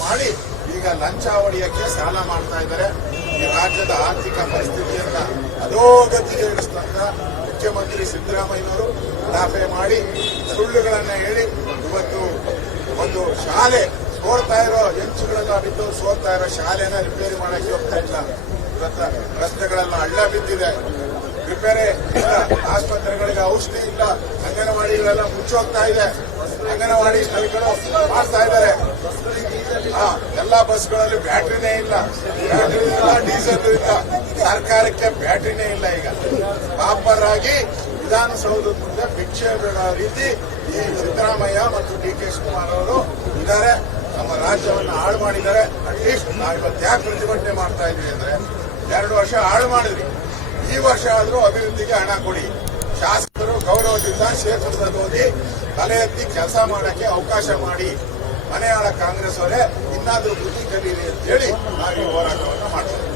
ಮಾಡಿ ಈಗ ಲಂಚ ಹೊಡೆಯಕ್ಕೆ ಸಾಲ ಮಾಡ್ತಾ ಇದ್ದಾರೆ. ಈ ರಾಜ್ಯದ ಆರ್ಥಿಕ ಪರಿಸ್ಥಿತಿಯನ್ನ ಅಧೋಗತಿಗೆ ಇಳಿಸ್ತಂತ ಮುಖ್ಯಮಂತ್ರಿ ಸಿದ್ದರಾಮಯ್ಯನವರು ಲಾಭೆ ಮಾಡಿ ಸುಳ್ಳುಗಳನ್ನ ಹೇಳಿ ಇವತ್ತು ಒಂದು ಶಾಲೆ ಸೋರ್ತಾ ಇರೋ ಹೆಂಚುಗಳೆಲ್ಲ ಬಿದ್ದು ಸೋರ್ತಾ ಇರೋ ಶಾಲೆನ ರಿಪೇರಿ ಮಾಡಕ್ಕೆ ಹೋಗ್ತಾ ಇಲ್ಲ. ಇವತ್ತ ರಸ್ತೆಗಳೆಲ್ಲ ಹಳ್ಳ ಬಿದ್ದಿದೆ. ರಿಪೇರಿ ಇಲ್ಲ. ಆಸ್ಪತ್ರೆಗಳಿಗೆ ಔಷಧಿ ಇಲ್ಲ. ಅಂಗನವಾಡಿಗಳೆಲ್ಲ ಮುಚ್ಚೋಗ್ತಾ ಇದೆ. ಅಂಗನವಾಡಿ ಸ್ಥಳಗಳು ಮಾಡ್ತಾ ಇದ್ದಾರೆ. ಎಲ್ಲಾ ಬಸ್ಗಳಲ್ಲಿ ಬ್ಯಾಟ್ರಿನೇ ಇಲ್ಲ. ಬ್ಯಾಟ್ರಿ ಇಲ್ಲ ಡೀಸೆಲ್ ಇಲ್ಲ. ಸರ್ಕಾರಕ್ಕೆ ಬ್ಯಾಟ್ರಿನೇ ಇಲ್ಲ ಈಗ. ಪಾಪರ್ ಆಗಿ ವಿಧಾನಸೌಧದ ಮುಂದೆ ಭಿಕ್ಷೆ ರೀತಿ ಈ ಸಿದ್ದರಾಮಯ್ಯ ಮತ್ತು ಡಿ ಕೆ ಶಿವಕುಮಾರ್ ಅವರು ಇದ್ದಾರೆ. ನಮ್ಮ ರಾಜ್ಯವನ್ನು ಹಾಳು ಮಾಡಿದ್ದಾರೆ. ಅಟ್ಲೀಸ್ಟ್ ನಾವು ಇವತ್ತು ಯಾಕೆ ಪ್ರತಿಭಟನೆ ಮಾಡ್ತಾ ಇದ್ವಿ ಅಂದ್ರೆ ಎರಡು ವರ್ಷ ಹಾಳು ಮಾಡಿದ್ವಿ. ಈ ವರ್ಷ ಆದ್ರೂ ಅಭಿವೃದ್ಧಿಗೆ ಹಣ ಕೊಡಿ. ಶಾಸಕರು ಗೌರವದಿಂದ ಕ್ಷೇತ್ರದಲ್ಲಿ ಓದಿ ತಲೆ ಎತ್ತಿ ಕೆಲಸ ಮಾಡಕ್ಕೆ ಅವಕಾಶ ಮಾಡಿ. ಮನೆಯಾಳ ಕಾಂಗ್ರೆಸ್ ಅವರೇ ಇನ್ನಾದ್ರೂ ಬುದ್ಧಿ ಕಲೀರಿ ಅಂತ ಹೇಳಿ ನಾವು ಈ ಹೋರಾಟವನ್ನು ಮಾಡ್ತೀವಿ.